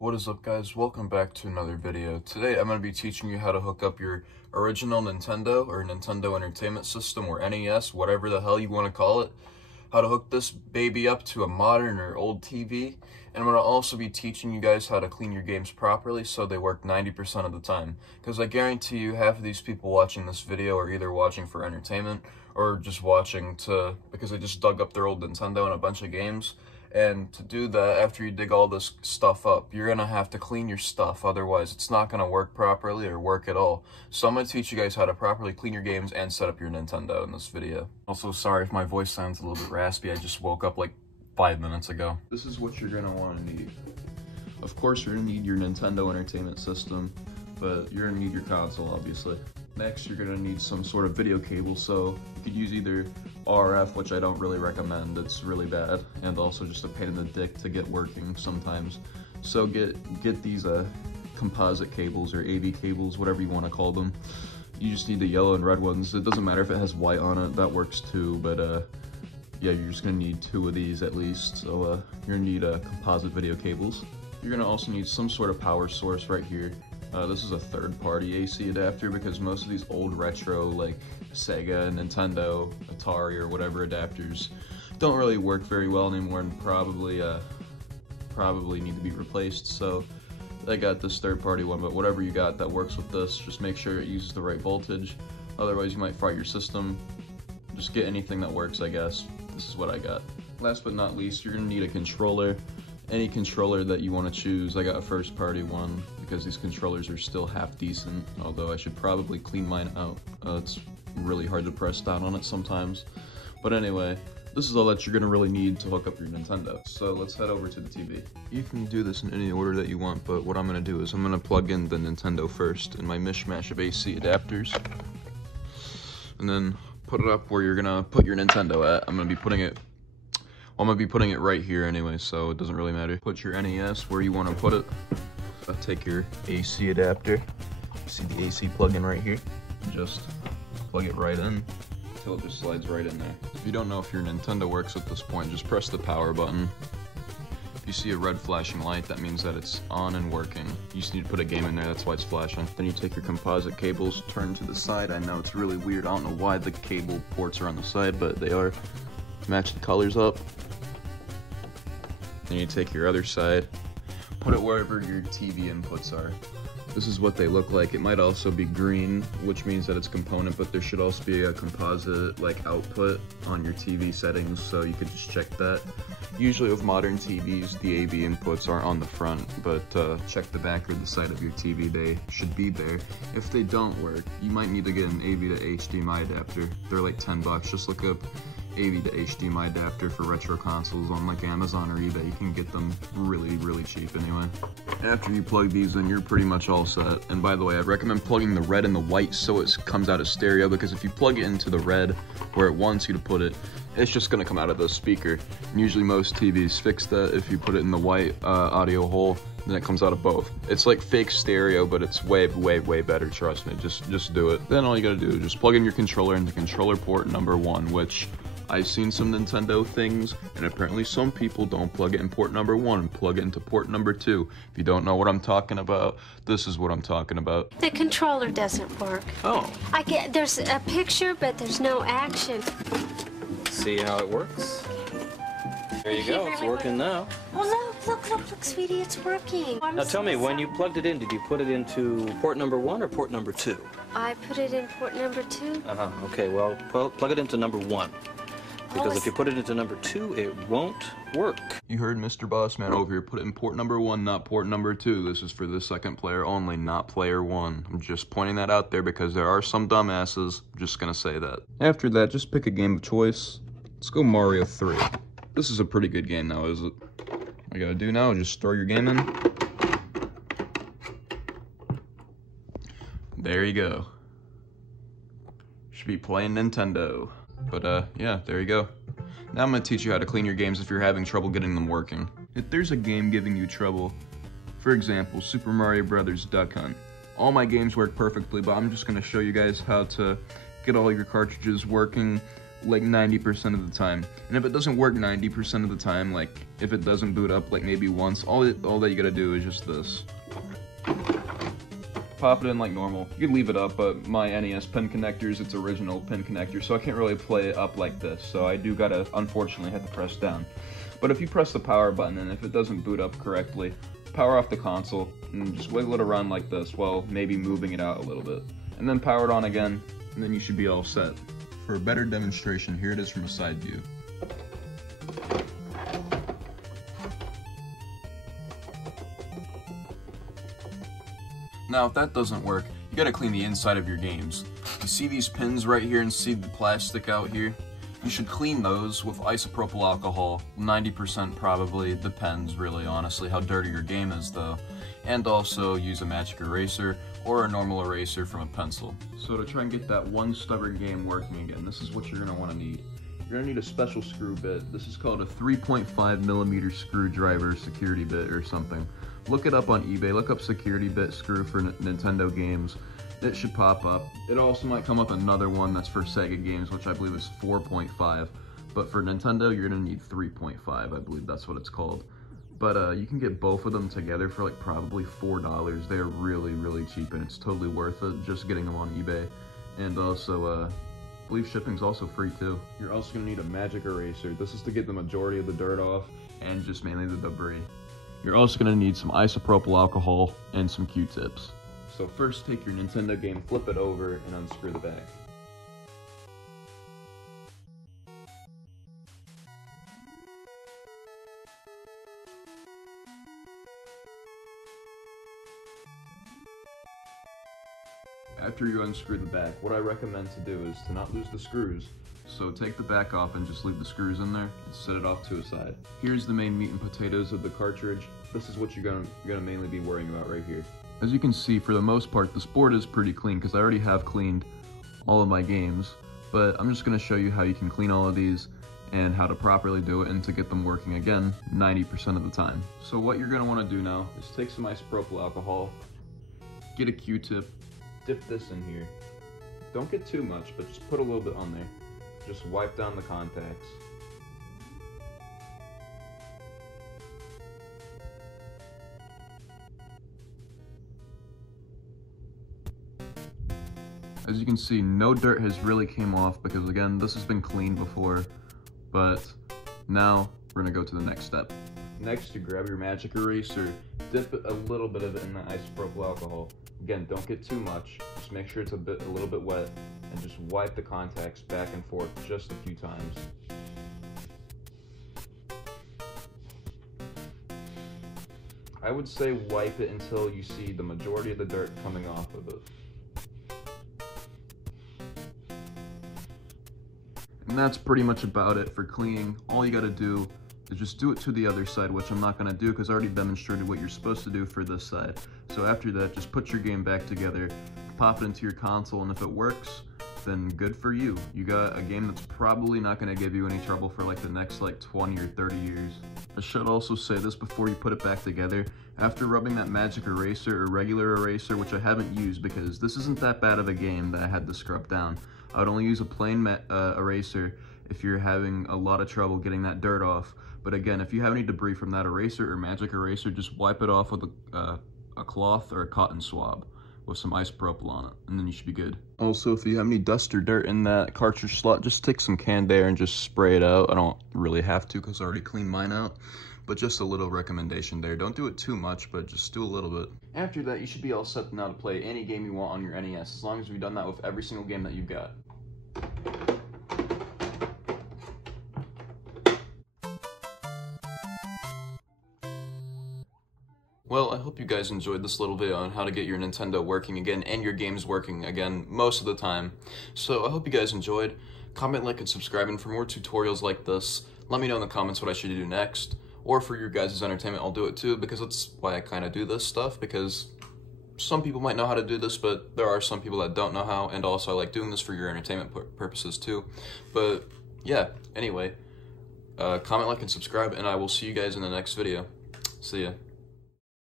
What is up, guys? Welcome back to another video. Today I'm going to be teaching you how to hook up your original Nintendo or Nintendo Entertainment System or NES, whatever the hell you want to call it. How to hook this baby up to a modern or old TV. And I'm going to also be teaching you guys how to clean your games properly so they work 90% of the time. Because I guarantee you half of these people watching this video are either watching for entertainment or just watching because they just dug up their old Nintendo and a bunch of games. And to do that, after you dig all this stuff up, you're going to have to clean your stuff. Otherwise, it's not going to work properly or work at all. So I'm going to teach you guys how to properly clean your games and set up your Nintendo in this video. Also, sorry if my voice sounds a little bit raspy. I just woke up like 5 minutes ago. This is what you're going to want to need. Of course, you're going to need your Nintendo Entertainment System, but you're going to need your console, obviously. Next, you're going to need some sort of video cable, so you could use either RF, which I don't really recommend, it's really bad, and also just a pain in the dick to get working sometimes. So get these composite cables or AV cables, whatever you want to call them. You just need the yellow and red ones. It doesn't matter if it has white on it, that works too, but yeah, you're just going to need 2 of these at least, so you're going to need composite video cables. You're going to also need some sort of power source right here. This is a third-party AC adapter because most of these old retro, like Sega, Nintendo, Atari, or whatever adapters don't really work very well anymore and probably need to be replaced. So I got this third-party one, but whatever you got that works with this, just make sure it uses the right voltage. Otherwise, you might fry your system. Just get anything that works, I guess. This is what I got. Last but not least, you're going to need a controller. Any controller that you want to choose. I got a first-party one because these controllers are still half decent, although I should probably clean mine out. It's really hard to press down on it sometimes. But anyway, this is all that you're going to really need to hook up your Nintendo. So let's head over to the TV. You can do this in any order that you want, but what I'm going to do is I'm going to plug in the Nintendo first in my mishmash of AC adapters. And then put it up where you're going to put your Nintendo at. I'm going to be putting it right here anyway, so it doesn't really matter. Put your NES where you want to put it. Take your AC adapter. See the AC plug-in right here? Just plug it right in until it just slides right in there. If you don't know if your Nintendo works at this point, just press the power button. If you see a red flashing light, that means that it's on and working. You just need to put a game in there, that's why it's flashing. Then you take your composite cables, turn to the side. I know it's really weird, I don't know why the cable ports are on the side, but they are. Match the colors up. Then you take your other side, put it wherever your TV inputs are. This is what they look like. It might also be green, which means that it's component, but there should also be a composite like output on your TV settings, so you could just check that. Usually with modern TVs, the AV inputs are on the front, but check the back or the side of your TV, they should be there. If they don't work, you might need to get an AV to HDMI adapter. They're like 10 bucks, just look up AV to HDMI adapter for retro consoles on like Amazon or eBay. You can get them really cheap anyway. After you plug these in, you're pretty much all set. And by the way, I'd recommend plugging the red and the white so it comes out of stereo, because if you plug it into the red where it wants you to put it, it's just going to come out of the speaker. And usually most TVs fix that. If you put it in the white audio hole, then it comes out of both. It's like fake stereo, but it's way better, trust me. Just do it. Then all you gotta do is just plug in your controller into controller port number 1, which I've seen some Nintendo things, and apparently some people don't plug it in port number 1, plug it into port number 2. If you don't know what I'm talking about, this is what I'm talking about. The controller doesn't work. Oh. There's a picture, but there's no action. See how it works? There you go, it's working now. Oh, look, sweetie, it's working. Now tell me, when you plugged it in, did you put it into port number 1 or port number 2? I put it in port number 2. Okay, well, plug it into number 1. Because if you put it into number 2, it won't work. You heard Mr. Bossman over here. Put it in port number 1, not port number 2. This is for the second player only, not player 1. I'm just pointing that out there because there are some dumbasses. I'm just gonna say that. After that, just pick a game of choice. Let's go Mario 3. This is a pretty good game now, is it? All you gotta do now is just throw your game in. There you go. Should be playing Nintendo. But yeah, there you go. Now I'm going to teach you how to clean your games if you're having trouble getting them working. If there's a game giving you trouble, for example, Super Mario Bros. Duck Hunt. All my games work perfectly, but I'm just going to show you guys how to get all your cartridges working like 90% of the time. And if it doesn't work 90% of the time, like if it doesn't boot up like maybe once, all that you gotta do is just this. Pop it in like normal. You can leave it up, but my NES pin connectors, it's original pin connector, so I can't really play it up like this. So I do gotta, unfortunately, have to press down. But if you press the power button and if it doesn't boot up correctly, power off the console and just wiggle it around like this while maybe moving it out a little bit. And then power it on again, and then you should be all set. For a better demonstration, here it is from a side view. Now, if that doesn't work, you gotta clean the inside of your games. You see these pins right here and see the plastic out here? You should clean those with isopropyl alcohol, 90% probably, depends really honestly how dirty your game is though. And also use a magic eraser or a normal eraser from a pencil. So to try and get that one stubborn game working again, this is what you're gonna wanna need. You're gonna need a special screw bit. This is called a 3.5mm screwdriver security bit or something. Look it up on eBay, look up security bit screw for Nintendo games. It should pop up. It also might come up another one that's for Sega games, which I believe is 4.5. But for Nintendo, you're gonna need 3.5, I believe that's what it's called. But you can get both of them together for like probably $4. They're really, really cheap and it's totally worth it just getting them on eBay. And also, I believe shipping's also free too. You're also gonna need a magic eraser. This is to get the majority of the dirt off and just mainly the debris. You're also gonna need some isopropyl alcohol and some Q-tips. So first take your Nintendo game, flip it over, and unscrew the back. After you unscrew the back, what I recommend to do is to not lose the screws. So take the back off and just leave the screws in there and set it off to a side. Here's the main meat and potatoes of the cartridge. This is what you're gonna mainly be worrying about right here. As you can see, for the most part, this board is pretty clean because I already have cleaned all of my games, but I'm just gonna show you how you can clean all of these and how to properly do it and to get them working again 90% of the time. So what you're gonna wanna do now is take some isopropyl alcohol, get a Q-tip, dip this in here. Don't get too much, but just put a little bit on there. Just wipe down the contacts. As you can see, no dirt has really came off because again, this has been cleaned before, but now we're gonna go to the next step. Next, you grab your magic eraser, dip a little bit of it in the isopropyl alcohol. Again, don't get too much, just make sure it's a little bit wet, and just wipe the contacts back and forth just a few times. I would say wipe it until you see the majority of the dirt coming off of it. And that's pretty much about it for cleaning. All you gotta do is just do it to the other side, which I'm not gonna do because I already demonstrated what you're supposed to do for this side. So after that, just put your game back together, pop it into your console, and if it works, then good for you. You got a game that's probably not gonna give you any trouble for like the next like 20 or 30 years. I should also say this before you put it back together. After rubbing that magic eraser or regular eraser, which I haven't used because this isn't that bad of a game that I had to scrub down, I would only use a plain eraser if you're having a lot of trouble getting that dirt off. But again, if you have any debris from that eraser or magic eraser, just wipe it off with a cloth or a cotton swab with some isopropyl on it, and then you should be good. Also, if you have any dust or dirt in that cartridge slot, just take some canned air and just spray it out. I don't really have to because I already cleaned mine out, but just a little recommendation there. Don't do it too much, but just do a little bit. After that, you should be all set now to play any game you want on your NES, as long as we've done that with every single game that you've got. Well, I hope you guys enjoyed this little video on how to get your Nintendo working again and your games working again most of the time. So I hope you guys enjoyed. Comment, like, and subscribe, and for more tutorials like this, let me know in the comments what I should do next. Or for your guys' entertainment, I'll do it too, because that's why I kind of do this stuff, because some people might know how to do this, but there are some people that don't know how, and also I like doing this for your entertainment purposes too. But yeah, anyway, comment, like, and subscribe, and I will see you guys in the next video. See ya.